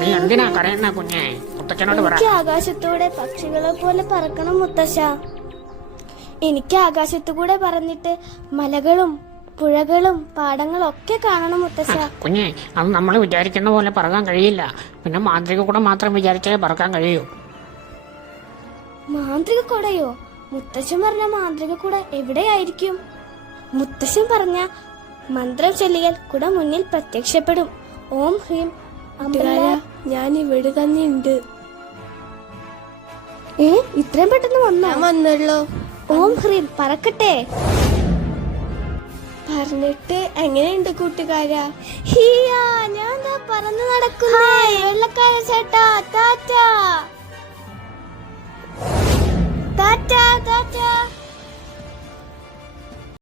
നീ എന്തിനാ കരയുന്ന കുഞ്ഞെ? മുത്തച്ഛനോട് പറ. എനിക്ക് ആകാശത്തൂടെ പക്ഷികളെ പോലെ പറക്കണം മുത്തശ്ശ. എനിക്ക് ആകാശത്തുകൂടെ പറന്നിട്ട് മലകളും പുഴകളും പാടങ്ങളും ഒക്കെ കാണണം മുത്തശ്ശ. കുഞ്ഞെ, അത് നമ്മൾ വിചാരിക്കുന്ന പോലെ പറക്കാൻ കഴിയില്ല. പിന്നെ മാന്ത്രിക കൂടെ മാത്രം വിചാരിച്ചാലേ പറക്കാൻ കഴിയൂ. മാന്ത്രിക കുടയോ? മുത്തശ്ശൻ പറഞ്ഞ മാന്ത്രിക കുട എവിടെയായിരിക്കും? മുത്തശ്ശൻ പറഞ്ഞ മന്ത്രം ചൊല്ലിയാൽ കുട മുന്നിൽ പ്രത്യക്ഷപ്പെടും. ഓം ഹ്രീം ഞാൻ ഇവിടെ തന്നെ ഉണ്ട്. ഇത്രയും പെട്ടെന്ന് വന്നല്ലോ. ഓം ഹ്രീം പറക്കട്ടെ. പറഞ്ഞിട്ട് എങ്ങനെയുണ്ട് കൂട്ടുകാരാ? ഹിയാ, ഞാൻ ദാ പറന്നു നടക്കുന്നേ. വെള്ളക്കാര ചേട്ടാ, ടാറ്റാ ടാറ്റാ ടാറ്റാ.